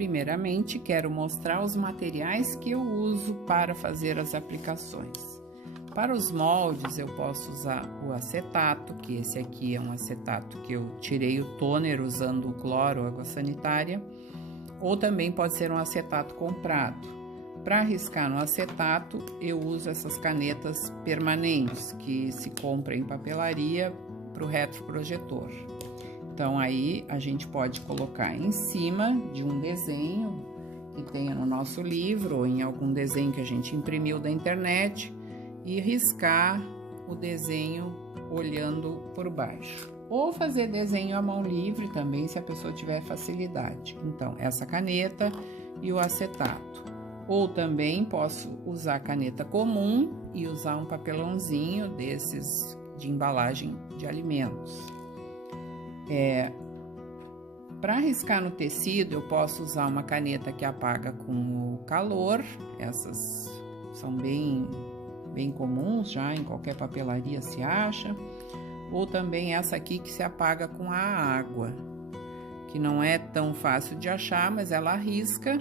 Primeiramente, quero mostrar os materiais que eu uso para fazer as aplicações. Para os moldes, eu posso usar o acetato, que esse aqui é um acetato que eu tirei o tôner usando o cloro, água sanitária, ou também pode ser um acetato comprado. Para riscar no acetato, eu uso essas canetas permanentes, que se compra em papelaria para o retroprojetor. Então, aí a gente pode colocar em cima de um desenho que tenha no nosso livro, ou em algum desenho que a gente imprimiu da internet, e riscar o desenho olhando por baixo. Ou fazer desenho à mão livre também, se a pessoa tiver facilidade. Então, essa caneta e o acetato. Ou também posso usar a caneta comum e usar um papelãozinho desses de embalagem de alimentos. Para riscar no tecido, eu posso usar uma caneta que apaga com o calor. Essas são bem comuns, já em qualquer papelaria se acha. Ou também essa aqui que se apaga com a água, que não é tão fácil de achar, mas ela risca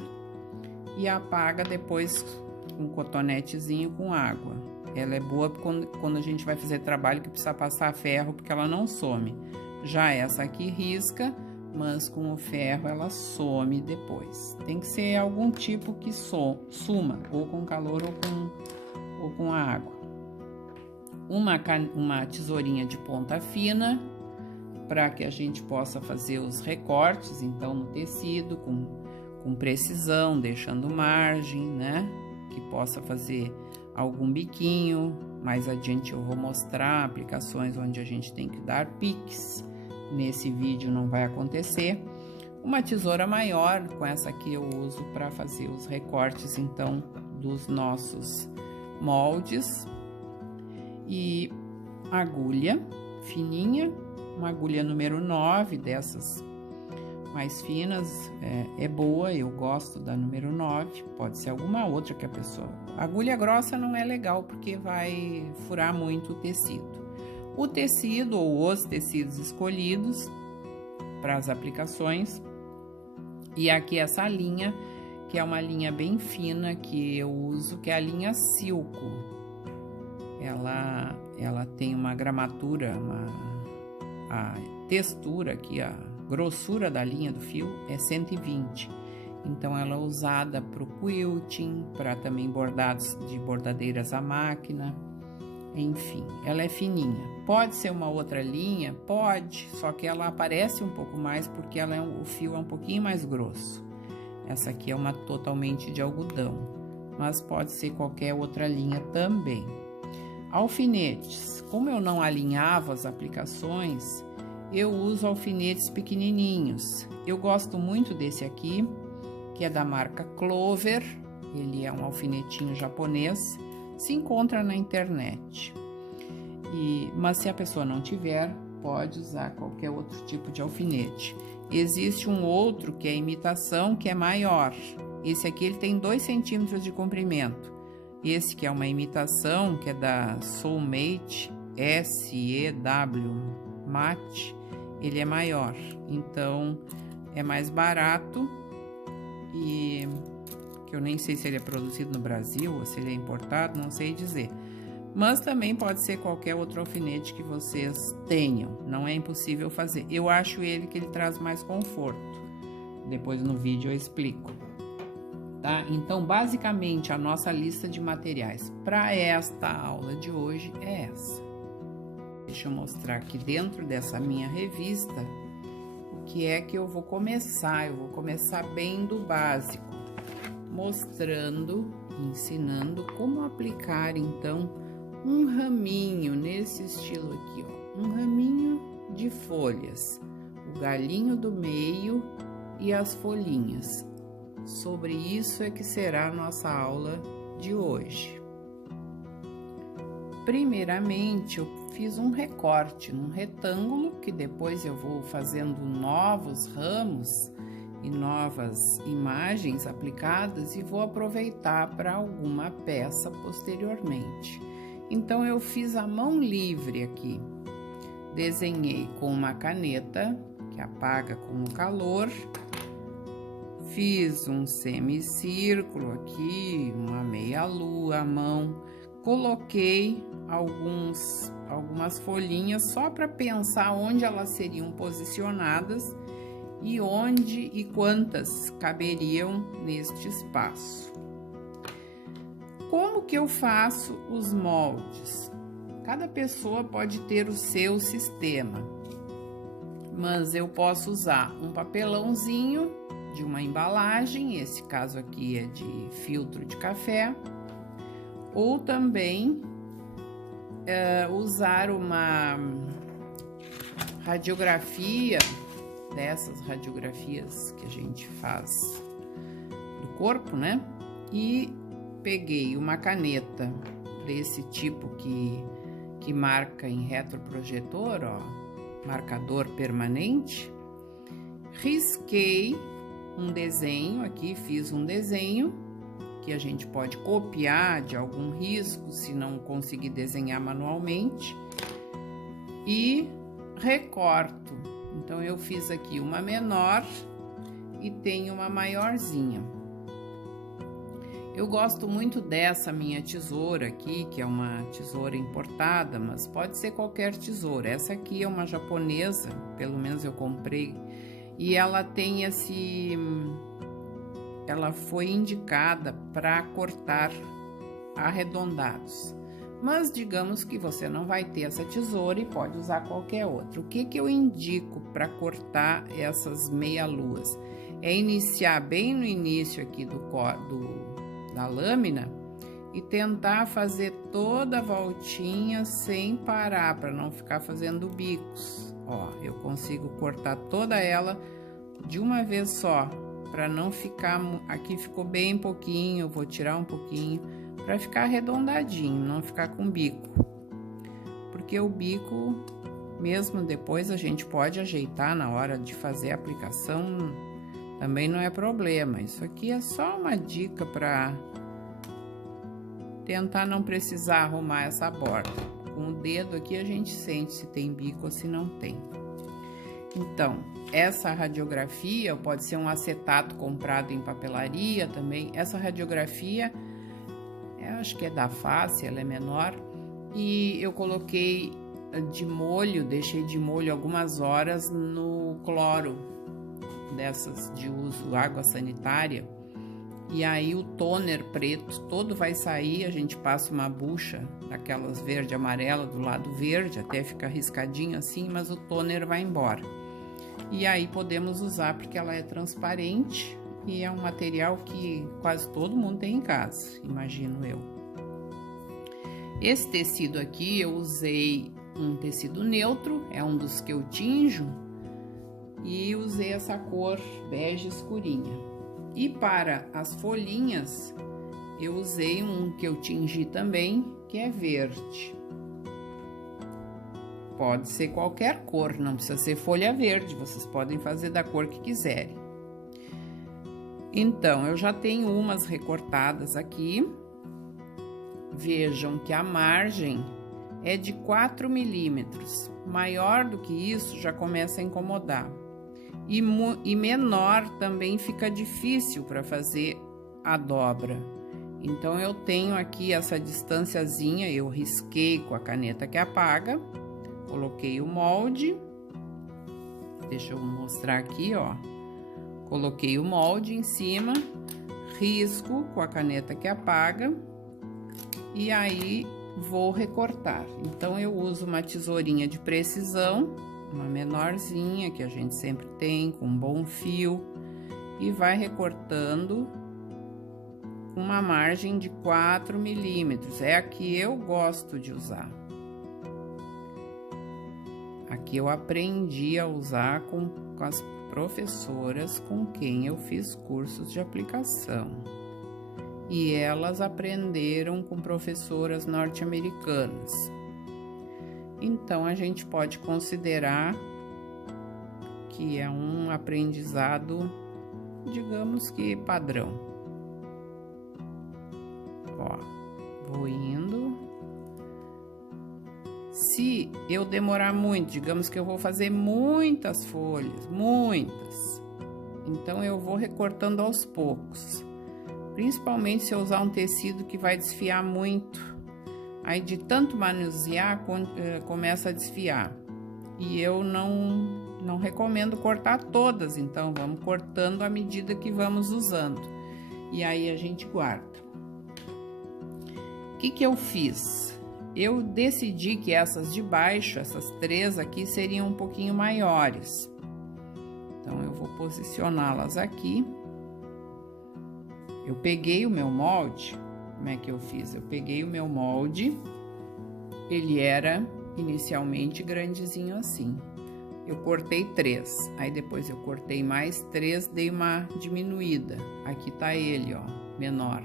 e apaga depois com um cotonetezinho com água. Ela é boa quando a gente vai fazer trabalho que precisa passar ferro, porque ela não some. Já essa aqui risca, mas com o ferro ela some depois. Tem que ser algum tipo que suma, ou com calor ou com a água. Uma tesourinha de ponta fina, para que a gente possa fazer os recortes, então, no tecido, com precisão, deixando margem, né? Que possa fazer algum biquinho. Mais adiante eu vou mostrar aplicações onde a gente tem que dar piques. Nesse vídeo não vai acontecer. Uma tesoura maior, com essa aqui eu uso para fazer os recortes, então, dos nossos moldes. E agulha fininha, uma agulha número 9, dessas mais finas, é boa, eu gosto da número 9, pode ser alguma outra que a pessoa... Agulha grossa não é legal, porque vai furar muito o tecido. O tecido ou os tecidos escolhidos para as aplicações. E aqui essa linha, que é uma linha bem fina que eu uso, que é a linha Silco. Ela tem uma gramatura, a textura aqui, a grossura da linha do fio é 120. Então, ela é usada para o quilting, para também bordados de bordadeiras à máquina. Enfim, ela é fininha. Pode ser uma outra linha? Pode, só que ela aparece um pouco mais porque o fio é um pouquinho mais grosso. Essa aqui é uma totalmente de algodão, mas pode ser qualquer outra linha também. Alfinetes. Como eu não alinhava as aplicações, eu uso alfinetes pequenininhos. Eu gosto muito desse aqui, que é da marca Clover. Ele é um alfinetinho japonês. Se encontra na internet. Mas se a pessoa não tiver, pode usar qualquer outro tipo de alfinete. Existe um outro que é imitação, que é maior. Esse aqui ele tem 2 centímetros de comprimento. Esse que é uma imitação, que é da Soulmate, SEW Mate, ele é maior. Então, é mais barato e... que eu nem sei se ele é produzido no Brasil ou se ele é importado, não sei dizer. Mas também pode ser qualquer outro alfinete que vocês tenham, não é impossível fazer. Eu acho que ele traz mais conforto. Depois no vídeo eu explico. Tá? Então, basicamente, a nossa lista de materiais para esta aula de hoje é essa. Deixa eu mostrar aqui dentro dessa minha revista o que é que eu vou começar. Eu vou começar bem do básico, mostrando, ensinando como aplicar, então, um raminho nesse estilo aqui, ó. Um raminho de folhas, o galinho do meio e as folhinhas. Sobre isso é que será a nossa aula de hoje. Primeiramente, eu fiz um recorte num retângulo, que depois eu vou fazendo novos ramos e novas imagens aplicadas e vou aproveitar para alguma peça posteriormente. Então, eu fiz a mão livre aqui. Desenhei com uma caneta, que apaga com o calor. Fiz um semicírculo aqui, uma meia lua à mão, coloquei algumas folhinhas só para pensar onde elas seriam posicionadas e onde e quantas caberiam neste espaço. Como que eu faço os moldes? Cada pessoa pode ter o seu sistema, mas eu posso usar um papelãozinho de uma embalagem, esse caso aqui é de filtro de café, ou também usar uma radiografia, dessas radiografias que a gente faz do corpo, né? E peguei uma caneta desse tipo que marca em retroprojetor, ó, marcador permanente, risquei um desenho aqui, fiz um desenho que a gente pode copiar de algum risco se não conseguir desenhar manualmente e recorto. Então eu fiz aqui uma menor e tenho uma maiorzinha. Eu gosto muito dessa minha tesoura aqui, que é uma tesoura importada, mas pode ser qualquer tesoura. Essa aqui é uma japonesa, pelo menos eu comprei, e ela tem ela foi indicada para cortar arredondados. Mas digamos que você não vai ter essa tesoura e pode usar qualquer outra. O que eu indico para cortar essas meia-luas? É iniciar bem no início aqui da lâmina e tentar fazer toda a voltinha sem parar, para não ficar fazendo bicos. Ó, eu consigo cortar toda ela de uma vez só, para não ficar... Aqui ficou bem pouquinho, eu vou tirar um pouquinho, para ficar arredondadinho, não ficar com bico. Porque o bico, mesmo depois, a gente pode ajeitar na hora de fazer a aplicação, também não é problema. Isso aqui é só uma dica para tentar não precisar arrumar essa borda. Com o dedo aqui a gente sente se tem bico ou se não tem. Então, essa radiografia pode ser um acetato comprado em papelaria também. Essa radiografia, eu acho que é da face, ela é menor. E eu coloquei de molho, deixei de molho algumas horas no cloro, dessas de uso, água sanitária. E aí o toner preto todo vai sair, a gente passa uma bucha daquelas verde e amarela do lado verde, até ficar riscadinho assim, mas o toner vai embora. E aí podemos usar porque ela é transparente e é um material que quase todo mundo tem em casa, imagino eu. Esse tecido aqui eu usei um tecido neutro, é um dos que eu tinjo, e usei essa cor bege escurinha. E para as folhinhas, eu usei um que eu tingi também, que é verde. Pode ser qualquer cor, não precisa ser folha verde, vocês podem fazer da cor que quiserem. Então, eu já tenho umas recortadas aqui. Vejam que a margem é de 4 milímetros. Maior do que isso já começa a incomodar. E menor também fica difícil para fazer a dobra. Então, eu tenho aqui essa distânciazinha, eu risquei com a caneta que apaga, coloquei o molde, deixa eu mostrar aqui, ó. Coloquei o molde em cima, risco com a caneta que apaga e aí vou recortar. Então, eu uso uma tesourinha de precisão, uma menorzinha que a gente sempre tem, com um bom fio, e vai recortando com uma margem de 4 milímetros. É a que eu gosto de usar. Aqui eu aprendi a usar com as professoras com quem eu fiz cursos de aplicação. E elas aprenderam com professoras norte-americanas. Então, a gente pode considerar que é um aprendizado, digamos que padrão. Ó, vou indo. Se eu demorar muito, digamos que eu vou fazer muitas folhas, muitas. Então eu vou recortando aos poucos, principalmente se eu usar um tecido que vai desfiar muito, aí de tanto manusear começa a desfiar, e eu não recomendo cortar todas, então vamos cortando à medida que vamos usando, e aí a gente guarda. O que eu fiz? Eu decidi que essas de baixo, essas 3 aqui, seriam um pouquinho maiores. Então, eu vou posicioná-las aqui. Eu peguei o meu molde, como é que eu fiz? Eu peguei o meu molde, ele era inicialmente grandezinho assim. Eu cortei 3, aí depois eu cortei mais 3, dei uma diminuída. Aqui tá ele, ó, menor.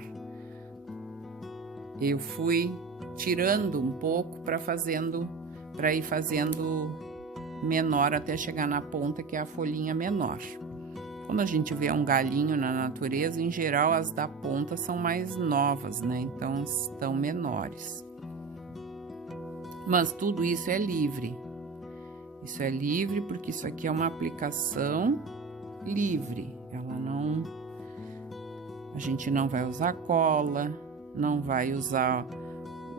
Eu fui tirando um pouco para ir fazendo menor até chegar na ponta, que é a folhinha menor. Quando a gente vê um galinho na natureza, em geral as da ponta são mais novas, né? Então estão menores. Mas tudo isso é livre. Isso é livre porque isso aqui é uma aplicação livre. A gente não vai usar cola, não vai usar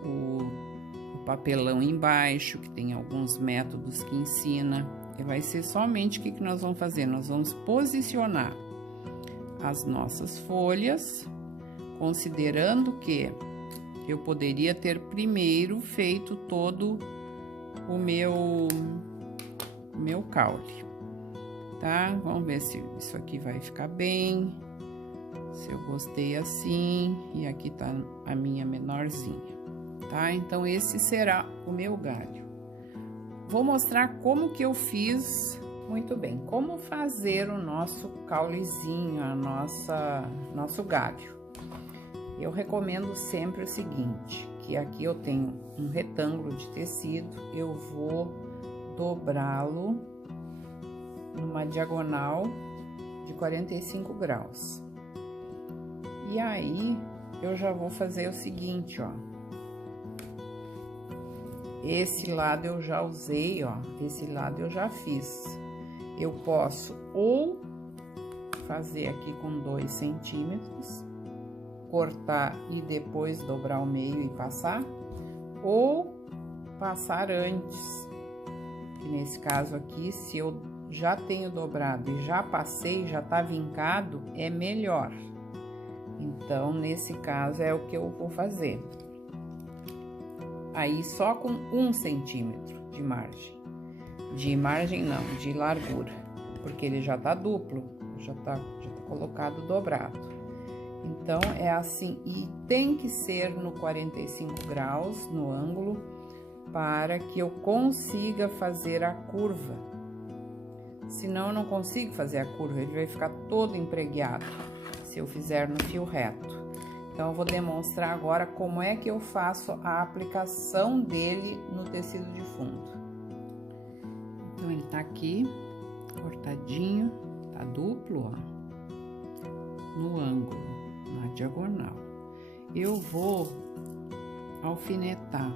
o papelão embaixo, que tem alguns métodos que ensina. E vai ser somente o que nós vamos fazer? Nós vamos posicionar as nossas folhas, considerando que eu poderia ter primeiro feito todo o meu caule, tá? Vamos ver se isso aqui vai ficar bem, se eu gostei assim, e aqui tá a minha menorzinha. Tá? Então, esse será o meu galho. Vou mostrar como que eu fiz, muito bem, como fazer o nosso caulezinho, nosso galho. Eu recomendo sempre o seguinte, que aqui eu tenho um retângulo de tecido, eu vou dobrá-lo numa diagonal de 45 graus. E aí, eu já vou fazer o seguinte, ó. Esse lado eu já usei, ó, esse lado eu já fiz. Eu posso ou fazer aqui com 2 centímetros, cortar e depois dobrar o meio e passar, ou passar antes, que nesse caso aqui, se eu já tenho dobrado e já passei, já tá vincado, é melhor. Então, nesse caso, é o que eu vou fazer. Aí, só com 1 centímetro de margem. De margem não, de largura. Porque ele já tá duplo, já tá colocado dobrado. Então, é assim. E tem que ser no 45 graus, no ângulo, para que eu consiga fazer a curva. Senão, eu não consigo fazer a curva, ele vai ficar todo empreguiado, se eu fizer no fio reto. Então, eu vou demonstrar agora como é que eu faço a aplicação dele no tecido de fundo. Então, ele tá aqui, cortadinho, tá duplo, ó, no ângulo, na diagonal. Eu vou alfinetar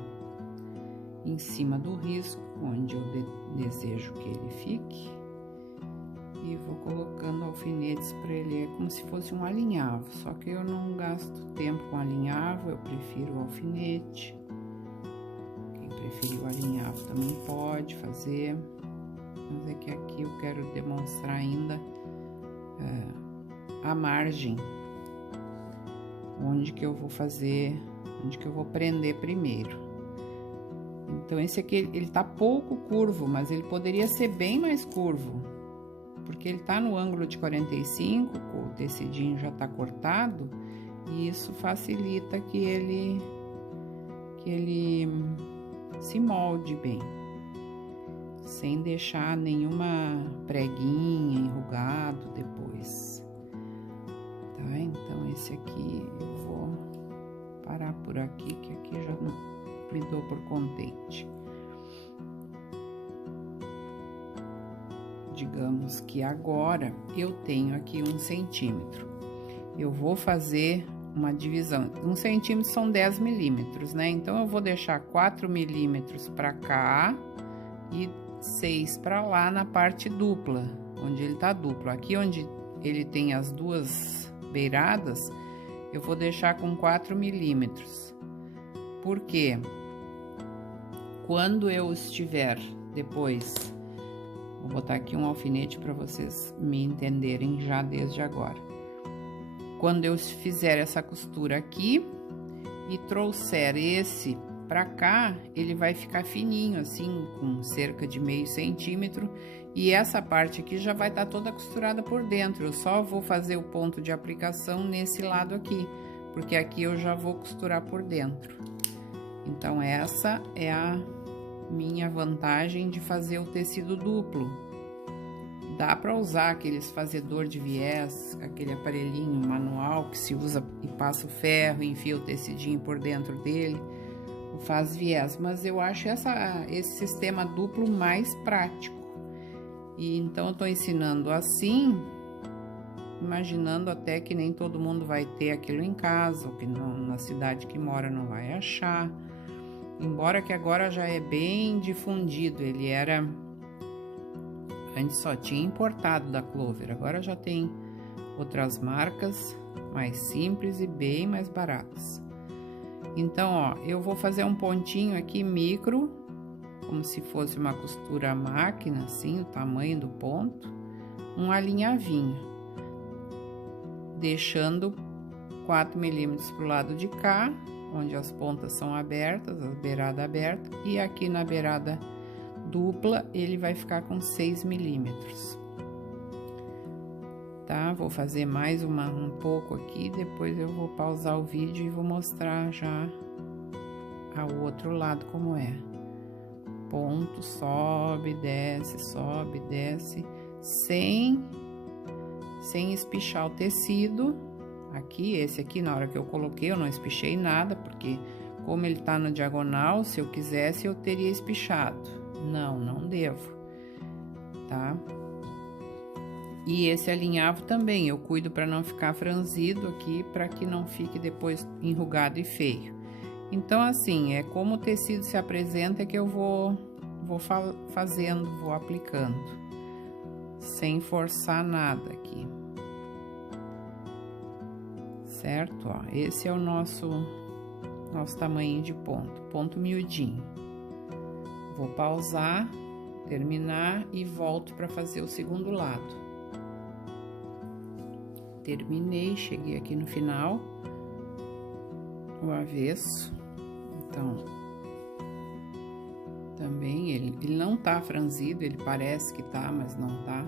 em cima do risco, onde eu desejo que ele fique. E vou colocando alfinetes para ele, é como se fosse um alinhavo, só que eu não gasto tempo com alinhavo, eu prefiro o alfinete. Quem preferir o alinhavo também pode fazer, mas é que aqui eu quero demonstrar ainda a margem, onde que eu vou fazer, onde que eu vou prender primeiro. Então, esse aqui, ele tá pouco curvo, mas ele poderia ser bem mais curvo. Porque ele tá no ângulo de 45, o tecidinho já tá cortado, e isso facilita que ele se molde bem, sem deixar nenhuma preguinha enrugado depois, tá? Então, esse aqui eu vou parar por aqui, que aqui já me dou por contente. Digamos que agora eu tenho aqui 1 centímetro. Eu vou fazer uma divisão. 1 centímetro são 10 milímetros, né? Então, eu vou deixar 4 milímetros para cá e 6 para lá na parte dupla, onde ele tá duplo. Aqui onde ele tem as duas beiradas, eu vou deixar com 4 milímetros. Por quê? Quando eu estiver depois, vou botar aqui um alfinete para vocês me entenderem já desde agora. Quando eu fizer essa costura aqui e trouxer esse pra cá, ele vai ficar fininho, assim, com cerca de meio centímetro. E essa parte aqui já vai estar toda costurada por dentro. Eu só vou fazer o ponto de aplicação nesse lado aqui, porque aqui eu já vou costurar por dentro. Então, essa é a minha vantagem de fazer o tecido duplo. Dá para usar aqueles fazedor de viés, aquele aparelhinho manual que se usa e passa o ferro, enfia o tecidinho por dentro dele, faz viés, mas eu acho esse sistema duplo mais prático. E então eu tô ensinando assim, imaginando até que nem todo mundo vai ter aquilo em casa, ou que não, na cidade que mora não vai achar. Embora que agora já é bem difundido, ele era... Antes só tinha importado da Clover, agora já tem outras marcas mais simples e bem mais baratas. Então, ó, eu vou fazer um pontinho aqui micro, como se fosse uma costura à máquina, assim, o tamanho do ponto, um alinhavinho, deixando 4 milímetros pro lado de cá, onde as pontas são abertas, a beirada aberta, e aqui na beirada dupla ele vai ficar com 6 milímetros. Tá? Vou fazer mais um pouco aqui, depois eu vou pausar o vídeo e vou mostrar já ao outro lado como é. Ponto, sobe, desce, sem espichar o tecido. Aqui, esse aqui, na hora que eu coloquei, eu não espichei nada, porque como ele tá na diagonal, se eu quisesse, eu teria espichado. Não devo, tá? E esse alinhavo também, eu cuido para não ficar franzido aqui, para que não fique depois enrugado e feio. Então, assim, é como o tecido se apresenta que eu vou fazendo, vou aplicando, sem forçar nada aqui. Certo? Ó, esse é o nosso tamanho de ponto miudinho. Vou pausar, terminar e volto para fazer o segundo lado. Terminei, cheguei aqui no final, o avesso. Então, também ele não tá franzido, ele parece que tá, mas não tá.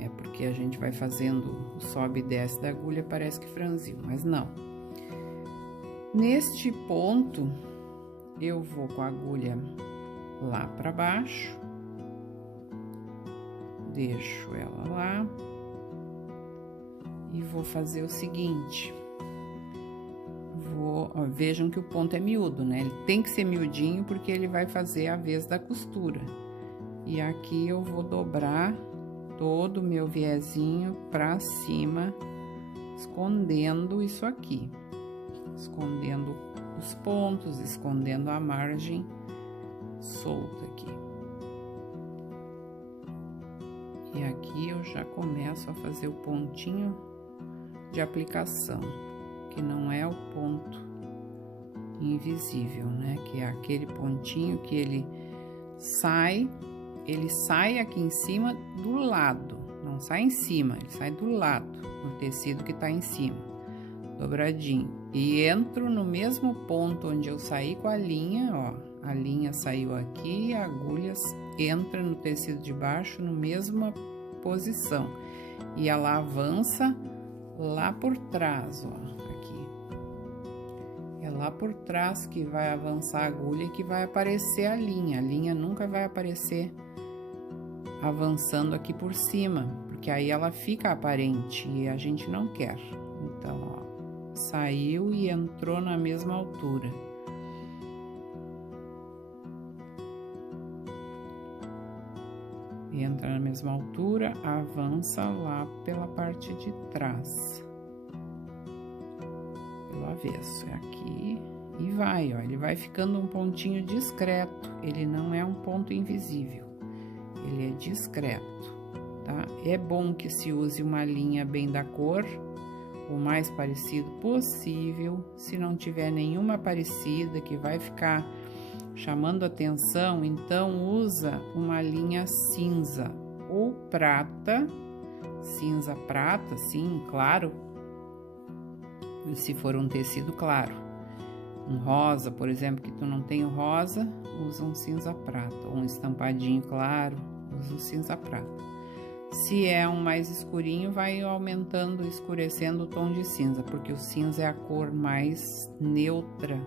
É porque a gente vai fazendo o sobe e desce da agulha, parece que franziu, mas não. Neste ponto, eu vou com a agulha lá para baixo, deixo ela lá e vou fazer o seguinte. Ó, vejam que o ponto é miúdo, né? Ele tem que ser miudinho porque ele vai fazer a vez da costura. E aqui eu vou dobrar todo o meu viezinho pra cima, escondendo isso aqui. Escondendo os pontos, escondendo a margem solta aqui. E aqui eu já começo a fazer o pontinho de aplicação, que não é o ponto invisível, né? Que é aquele pontinho que ele sai aqui em cima do lado, não sai em cima, ele sai do lado, no tecido que tá em cima, dobradinho. E entro no mesmo ponto onde eu saí com a linha, ó, a linha saiu aqui, a agulha entra no tecido de baixo, na mesma posição. E ela avança lá por trás, ó, aqui. É lá por trás que vai avançar a agulha e que vai aparecer a linha nunca vai aparecer avançando aqui por cima, porque aí ela fica aparente e a gente não quer. Então, ó, saiu e entrou na mesma altura. Entra na mesma altura, avança lá pela parte de trás, pelo avesso, é aqui, e vai, ó, ele vai ficando um pontinho discreto, ele não é um ponto invisível, ele é discreto, tá? É bom que se use uma linha bem da cor, o mais parecido possível. Se não tiver nenhuma parecida que vai ficar chamando atenção, então usa uma linha cinza ou prata, cinza prata, sim, claro, se for um tecido claro. Um rosa, por exemplo, que tu não tem o rosa, usa um cinza prata, ou um estampadinho claro, usa o cinza prata. Se é um mais escurinho, vai aumentando, escurecendo o tom de cinza, porque o cinza é a cor mais neutra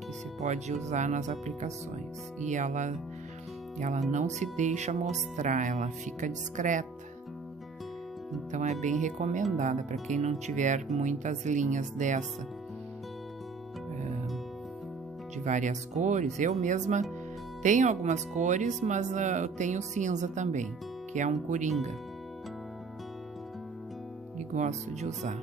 que se pode usar nas aplicações. E ela não se deixa mostrar, ela fica discreta. Então é bem recomendada para quem não tiver muitas linhas dessa, de várias cores. Eu mesma tenho algumas cores, mas eu tenho cinza também, que é um coringa, e gosto de usar.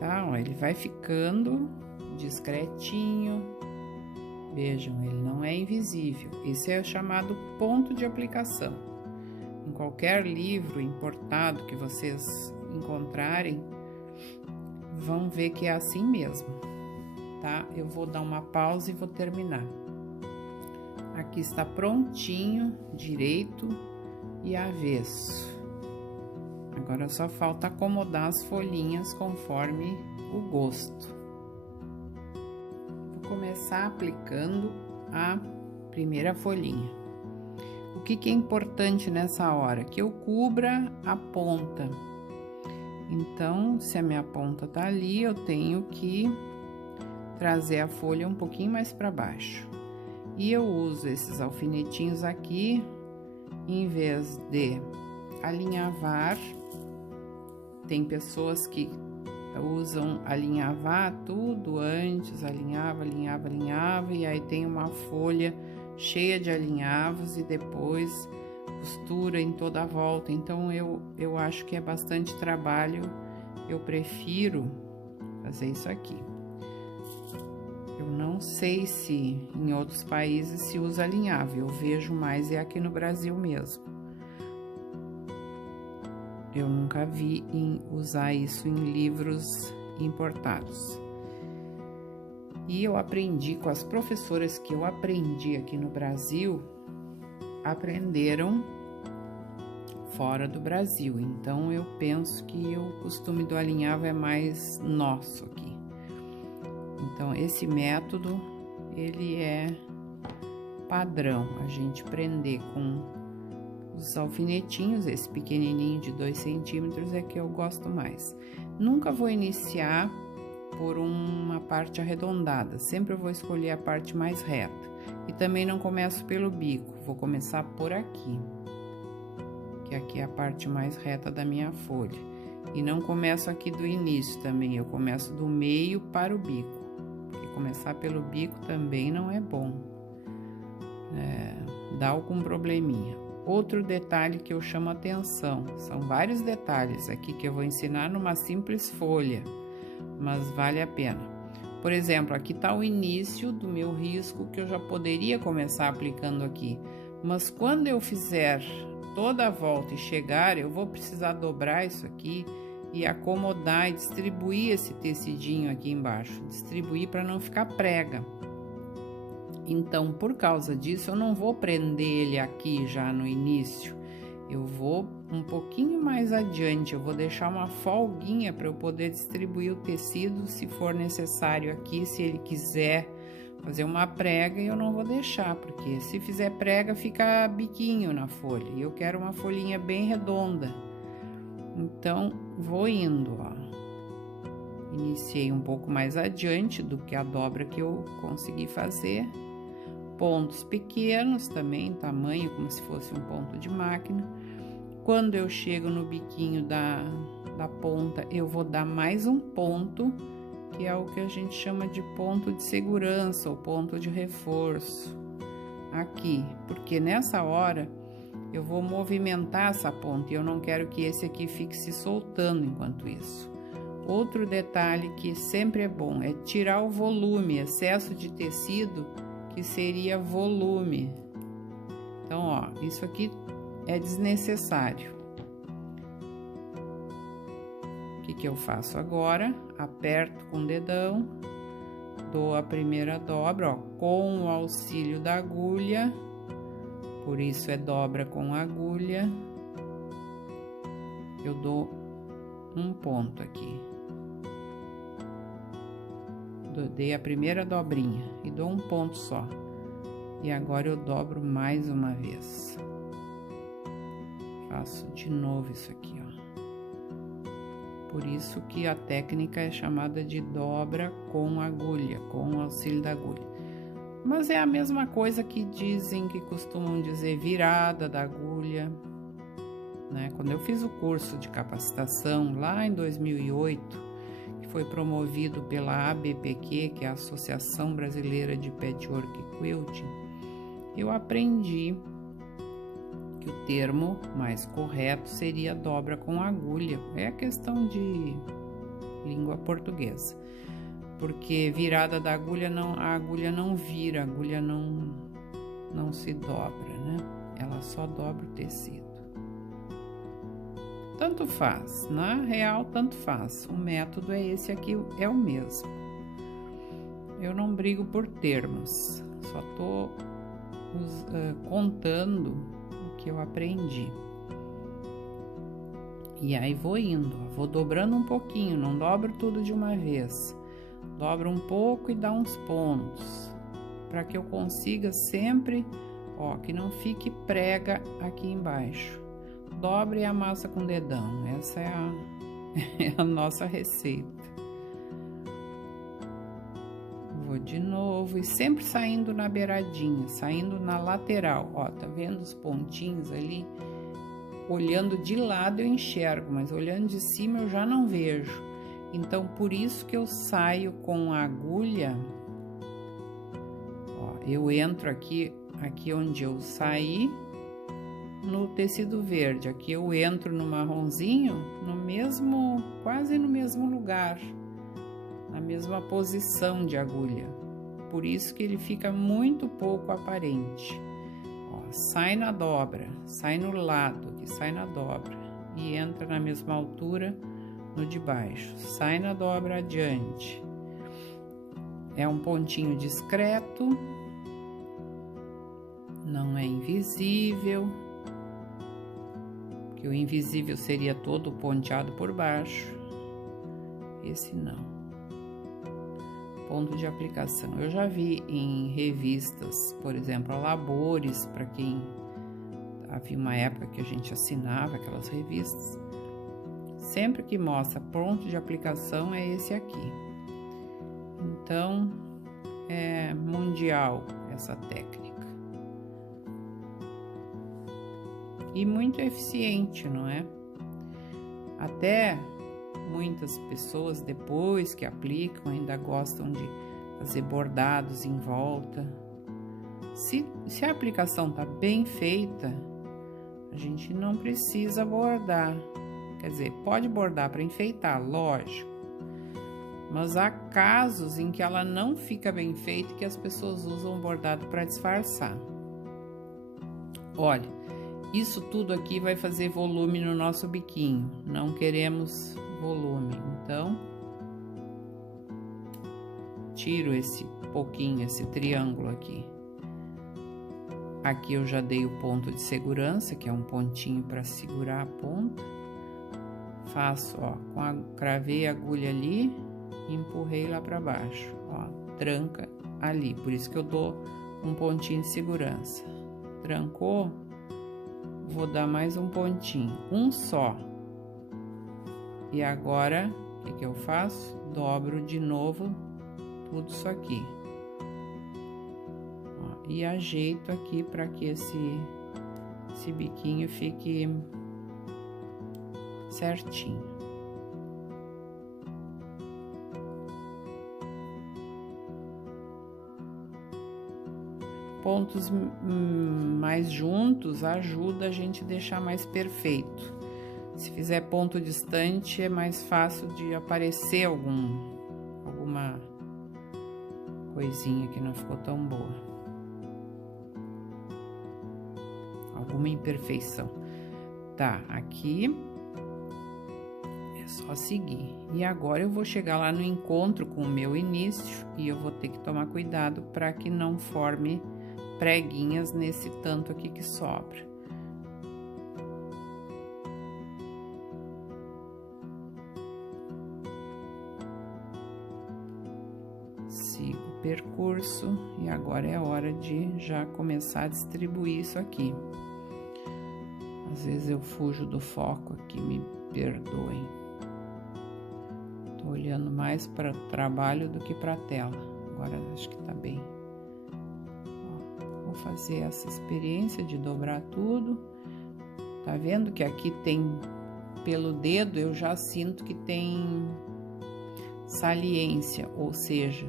Tá, ó, ele vai ficando discretinho. Vejam, ele não é invisível. Esse é o chamado ponto de aplicação. Em qualquer livro importado que vocês encontrarem, vão ver que é assim mesmo, tá? Eu vou dar uma pausa e vou terminar. Aqui está prontinho, direito e avesso. Agora só falta acomodar as folhinhas conforme o gosto. Vou começar aplicando a primeira folhinha. O que é importante nessa hora? Que eu cubra a ponta. Então, se a minha ponta tá ali, eu tenho que trazer a folha um pouquinho mais para baixo. E eu uso esses alfinetinhos aqui, em vez de alinhavar. Tem pessoas que usam alinhavar tudo antes, alinhava, e aí tem uma folha cheia de alinhavos e depois costura em toda a volta. Então eu acho que é bastante trabalho, eu prefiro fazer isso aqui. Eu não sei se em outros países se usa alinhavo, eu vejo mais aqui no Brasil mesmo. Eu nunca vi usar isso em livros importados. E eu aprendi com as professoras que eu aprendi aqui no Brasil, aprenderam fora do Brasil. Então, eu penso que o costume do alinhavo é mais nosso aqui. Então, esse método, ele é padrão, a gente prender com os alfinetinhos. Esse pequenininho de 2 centímetros é que eu gosto mais. Nunca vou iniciar por uma parte arredondada, sempre eu vou escolher a parte mais reta. E também não começo pelo bico, vou começar por aqui, que aqui é a parte mais reta da minha folha. E não começo aqui do início também, eu começo do meio para o bico, porque começar pelo bico também não é bom, dá algum probleminha. Outro detalhe que eu chamo atenção, são vários detalhes aqui que eu vou ensinar numa simples folha, mas vale a pena. Por exemplo, aqui tá o início do meu risco que eu já poderia começar aplicando aqui, mas quando eu fizer toda a volta e chegar, eu vou precisar dobrar isso aqui e acomodar e distribuir esse tecidinho aqui embaixo, distribuir para não ficar prega. Então, por causa disso, eu não vou prender ele aqui já no início, eu vou um pouquinho mais adiante, eu vou deixar uma folguinha para eu poder distribuir o tecido, se for necessário aqui, se ele quiser fazer uma prega, eu não vou deixar, porque se fizer prega, fica biquinho na folha, e eu quero uma folhinha bem redonda. Então, vou indo, ó. Iniciei um pouco mais adiante do que a dobra que eu consegui fazer. Pontos pequenos também, tamanho como se fosse um ponto de máquina. Quando eu chego no biquinho da ponta, eu vou dar mais um ponto, que é o que a gente chama de ponto de segurança ou ponto de reforço aqui, porque nessa hora eu vou movimentar essa ponta e eu não quero que esse aqui fique se soltando enquanto isso. Outro detalhe que sempre é bom é tirar o volume, excesso de tecido, que seria volume. Então, ó, isso aqui é desnecessário. O que eu faço agora? Aperto com o dedão, dou a primeira dobra, ó, com o auxílio da agulha, por isso é dobra com agulha. Eu dou um ponto aqui. Dei a primeira dobrinha e dou um ponto só. E agora eu dobro mais uma vez. Faço de novo isso aqui, ó. Por isso que a técnica é chamada de dobra com agulha, com o auxílio da agulha. Mas é a mesma coisa que costumam dizer virada da agulha, né? Quando eu fiz o curso de capacitação lá em 2008, que foi promovido pela ABPQ, que é a Associação Brasileira de Patchwork e Quilting, eu aprendi que o termo mais correto seria dobra com agulha. É questão de língua portuguesa. Porque virada da agulha, a agulha não vira, a agulha não se dobra, né? Ela só dobra o tecido. Tanto faz, na real, tanto faz. O método é esse aqui, é o mesmo. Eu não brigo por termos, só tô contando o que eu aprendi. E aí vou indo, vou dobrando um pouquinho, não dobro tudo de uma vez. Dobro um pouco e dá uns pontos, para que eu consiga sempre, ó, que não fique prega aqui embaixo. Dobre e amassa com o dedão, essa é a nossa receita. Vou de novo e sempre saindo na beiradinha, saindo na lateral, ó, tá vendo os pontinhos ali? Olhando de lado eu enxergo, mas olhando de cima eu já não vejo. Então, por isso que eu saio com a agulha, ó, eu entro aqui onde eu saí, no tecido verde, aqui eu entro no marronzinho, quase no mesmo lugar, na mesma posição de agulha, por isso que ele fica muito pouco aparente. Ó, sai na dobra, sai no lado, que sai na dobra, e entra na mesma altura no de baixo, sai na dobra adiante. É um pontinho discreto, não é invisível, que o invisível seria todo ponteado por baixo, esse não. Ponto de aplicação, eu já vi em revistas, por exemplo, a Labores, para quem havia uma época que a gente assinava aquelas revistas, sempre que mostra ponto de aplicação é esse aqui. Então, é mundial essa técnica. E muito eficiente, não é? Até muitas pessoas, depois que aplicam, ainda gostam de fazer bordados em volta. Se a aplicação tá bem feita, a gente não precisa bordar. Quer dizer, pode bordar para enfeitar, lógico. Mas há casos em que ela não fica bem feita e que as pessoas usam o bordado para disfarçar. Olha, isso tudo aqui vai fazer volume no nosso biquinho. Não queremos volume, então tiro esse pouquinho, esse triângulo aqui. Aqui eu já dei o ponto de segurança, que é um pontinho para segurar a ponta. Faço, ó, cravei a agulha ali e empurrei lá para baixo, ó, tranca ali, por isso que eu dou um pontinho de segurança. Trancou, vou dar mais um pontinho, um só. E agora, o que eu faço? Dobro de novo tudo isso aqui. Ó, e ajeito aqui para que esse biquinho fique certinho. Pontos mais juntos ajuda a gente a deixar mais perfeito. Se fizer ponto distante, é mais fácil de aparecer alguma coisinha que não ficou tão boa. Ó, alguma imperfeição. Tá, aqui é só seguir. E agora eu vou chegar lá no encontro com o meu início e eu vou ter que tomar cuidado para que não forme preguinhas nesse tanto aqui que sobra. Sigo o percurso e agora é a hora de já começar a distribuir isso aqui. Às vezes eu fujo do foco aqui, me perdoem. Tô olhando mais para o trabalho do que para a tela. Agora acho que tá bem. Ó, vou fazer essa experiência de dobrar tudo. Tá vendo que aqui tem, pelo dedo, eu já sinto que tem saliência, ou seja,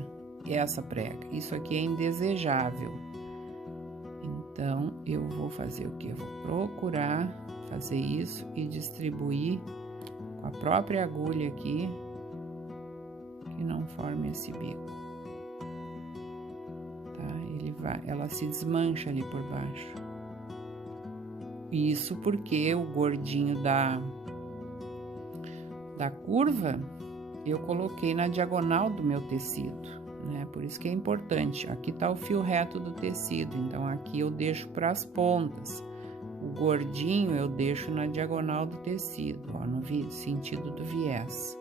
essa prega. Isso aqui é indesejável. Então, eu vou fazer o que? Eu vou procurar fazer isso e distribuir com a própria agulha aqui, que não forme esse bico. Tá? Ela se desmancha ali por baixo. Isso porque o gordinho da curva eu coloquei na diagonal do meu tecido, né? Por isso que é importante. Aqui tá o fio reto do tecido, então aqui eu deixo para as pontas. O gordinho eu deixo na diagonal do tecido, ó, no sentido do viés.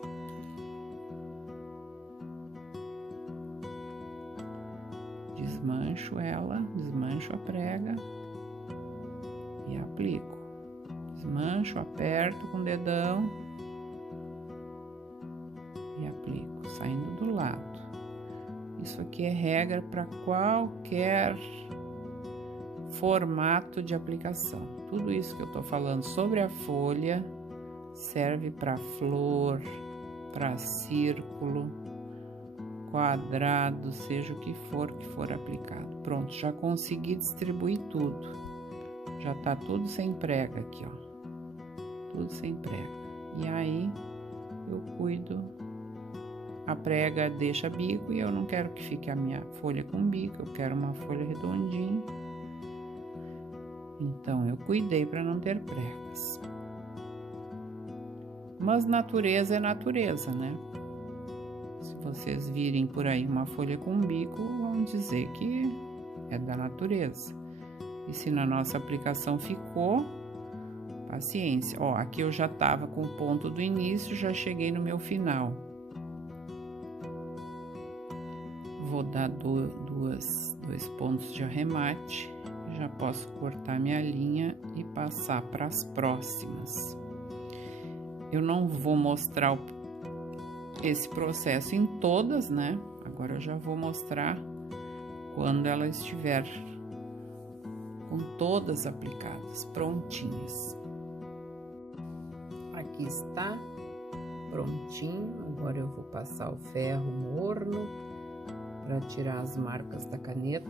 Desmancho ela, desmancho a prega e aplico. Desmancho, aperto com o dedão e aplico, saindo do lado. Isso aqui é regra para qualquer formato de aplicação. Tudo isso que eu tô falando sobre a folha serve para flor, para círculo, quadrado, seja o que for aplicado. Pronto, já consegui distribuir tudo. Já tá tudo sem prega aqui, ó. Tudo sem prega. E aí eu cuido. A prega deixa bico e eu não quero que fique a minha folha com bico, eu quero uma folha redondinha. Então, eu cuidei para não ter pregas. Mas natureza é natureza, né? Se vocês virem por aí uma folha com bico, vão dizer que é da natureza. E se na nossa aplicação ficou, paciência. Ó, aqui eu já tava com o ponto do início, já cheguei no meu final. Vou dar dois pontos de arremate, já posso cortar minha linha e passar para as próximas. Eu não vou mostrar esse processo em todas, né? Agora eu já vou mostrar quando ela estiver com todas aplicadas, prontinhas. Aqui está, prontinho. Agora eu vou passar o ferro morno para tirar as marcas da caneta.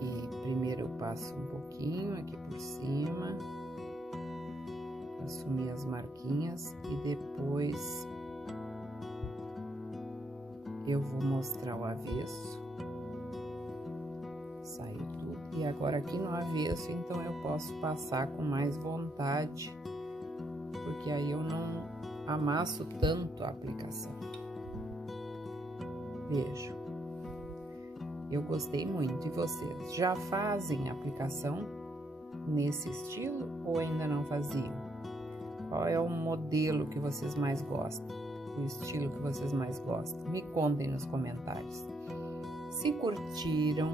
E primeiro eu passo um pouquinho aqui por cima, assumir as marquinhas e depois eu vou mostrar o avesso. Saiu tudo. E agora aqui no avesso, então eu posso passar com mais vontade, porque aí eu não amasso tanto a aplicação. Vejo. Eu gostei muito. E vocês já fazem aplicação nesse estilo ou ainda não faziam? Qual é o modelo que vocês mais gostam? O estilo que vocês mais gostam? Me contem nos comentários. Se curtiram,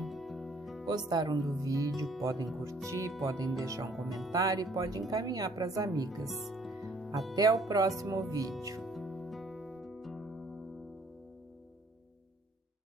gostaram do vídeo, podem curtir, podem deixar um comentário e podem encaminhar para as amigas. Até o próximo vídeo.